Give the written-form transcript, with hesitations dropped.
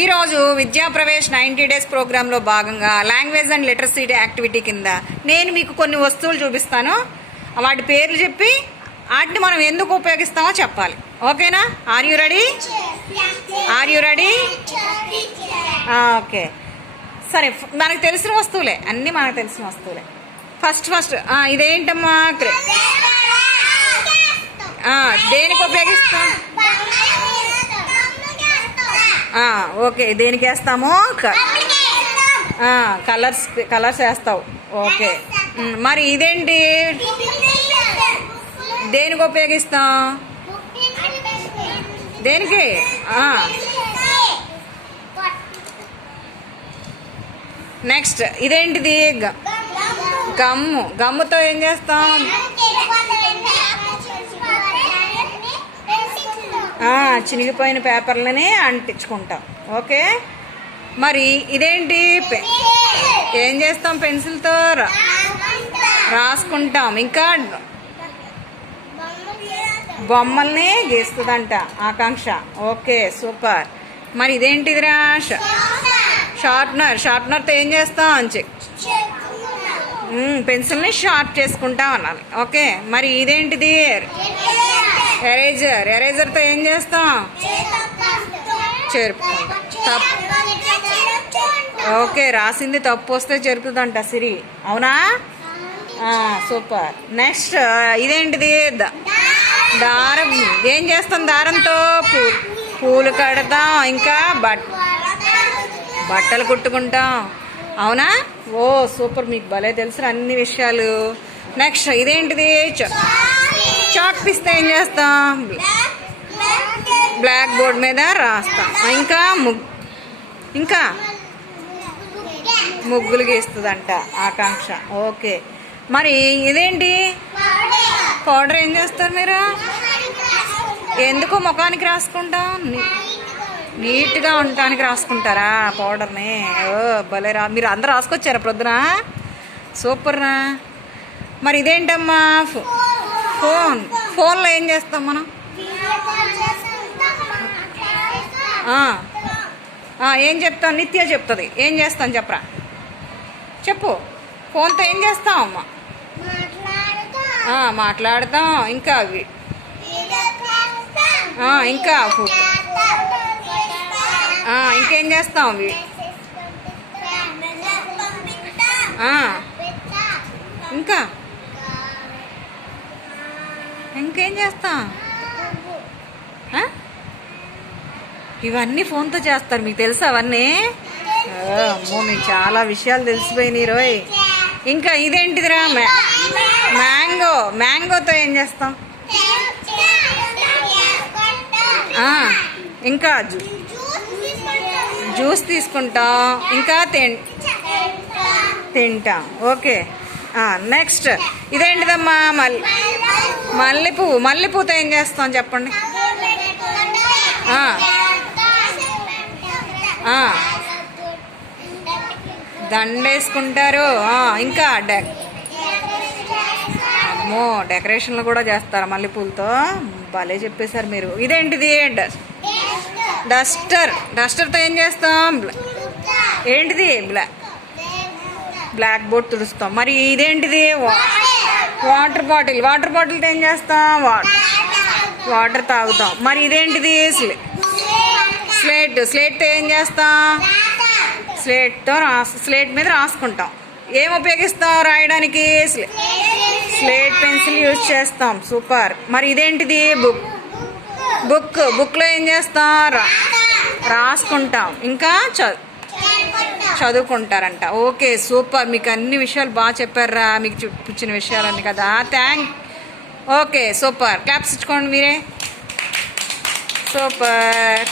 ఈరోజు విద్యాప్రవేశ్ 90 డేస్ ప్రోగ్రాంలో భాగంగా లాంగ్వేజ్ అండ్ లిటరసీ యాక్టివిటీ కింద నేను మీకు కొన్ని వస్తువులు చూపిస్తాను. వాటి పేర్లు చెప్పి వాటిని మనం ఎందుకు ఉపయోగిస్తామో చెప్పాలి. ఓకేనా? Are you ready? ఓకే, సరే. మనకు తెలిసిన వస్తువులే, అన్నీ మనకు తెలిసిన వస్తువులే. ఫస్ట్ ఇదేంటమ్మా? దేనికి ఉపయోగిస్తాం? ఓకే, దేనికి వేస్తాము? కలర్స్ వేస్తావు. ఓకే, మరి ఇదేంటి? దేనికి ఉపయోగిస్తాం? దేనికి? నెక్స్ట్ ఇదేంటిది? గమ్ముతో ఏం చేస్తాం? చినిగిపోయిన పేపర్లని అంటించుకుంటాం. ఓకే, మరి ఇదేంటి? ఏం చేస్తాం? పెన్సిల్తో రాసుకుంటాం. ఇంకా బొమ్మల్ని గీస్తుందంట ఆకాంక్ష. Okay, super. మరి ఇదేంటిదిరా? షార్ప్నర్తో ఏం చేస్తాం? పెన్సిల్ని షార్ప్ చేసుకుంటాం అనాలి. ఓకే, మరి ఇదేంటిది? ఎరేజర్తో ఏం చేస్తాం? చెరుపుకుంటాం. ఓకే, రాసింది తప్పు వస్తే చెరుపుతుందంట సిరి. అవునా? సూపర్. నెక్స్ట్ ఇదేంటిది? దారం. ఏం చేస్తాం దారంతో? పూలు కడతాం. ఇంకా బట్టలు కుట్టుకుంటాం. అవునా? ఓ సూపర్, మీకు భలే తెలుసు అన్ని విషయాలు. నెక్స్ట్ ఇదేంటిది? చాక్ పిస్తే ఏం చేస్తాం? బ్లాక్ బోర్డ్ మీద రాస్తాం. ఇంకా ముగ్గులు గీస్తుందంట ఆకాంక్ష. ఓకే, మరి ఇదేంటి? పౌడర్. ఏం చేస్తారు మీరు? ఎందుకు ముఖానికి రాసుకుంటాం? నీట్గా ఉండటానికి రాసుకుంటారా పౌడర్ని? భలే మీరు అందరూ రాసుకొచ్చారా ప్రొద్దున? సూపర్నా. మరి ఇదేంటమ్మా? ఫోన్లో ఏం చేస్తాం మనం? ఏం చెప్తాం? నిత్య చెప్తుంది. ఏం చేస్తాం చెప్పరా? చెప్పు. ఫోన్తో ఏం చేస్తాం అమ్మా? మాట్లాడతాం. ఇంకా ఇంకేం చేస్తాం? ఇంకేం చేస్తాం? ఇవన్నీ ఫోన్తో చేస్తారు. మీకు తెలుసా అవన్నీ? అమ్మో, మీకు చాలా విషయాలు తెలిసిపోయినాయి రోయ్. ఇంకా ఇదేంటిదిరా? మ్యాంగోతో ఏం చేస్తాం? ఇంకా జ్యూస్ తీసుకుంటాం. ఇంకా తింటాం. Okay, next ఇదేంటిదమ్మా? మల్లెపూతో ఏం చేస్తాం చెప్పండి? దండేసుకుంటారు. ఇంకా అమ్మో, డెకరేషన్లు కూడా చేస్తారు మల్లెపూలతో. భలే చెప్పేశారు మీరు. ఇదేంటిది? డస్టర్తో ఏం చేస్తాం? ఏంటిది? బ్లాక్ బోర్డ్ తుడుస్తాం. మరి ఇదేంటిది? వాటర్ బాటిల్తో ఏం చేస్తాం? వాటర్ తాగుతాం. మరి ఇదేంటిది? స్లేట్తో ఏం చేస్తాం? స్లేట్ మీద రాసుకుంటాం. ఏం ఉపయోగిస్తాం రాయడానికి? స్లేట్ పెన్సిల్ యూజ్ చేస్తాం. సూపర్. మరి ఇదేంటిది? బుక్లో ఏం చేస్తాం? రాసుకుంటాం. ఇంకా చదువుకుంటారంట. Okay, super. మీకు అన్ని విషయాలు బాగా చెప్పారా? మీకు చూపించిన విషయాలన్నీ కదా. Okay, super. క్లాప్స్ ఇచ్చుకోండి మీరే. సూపర్.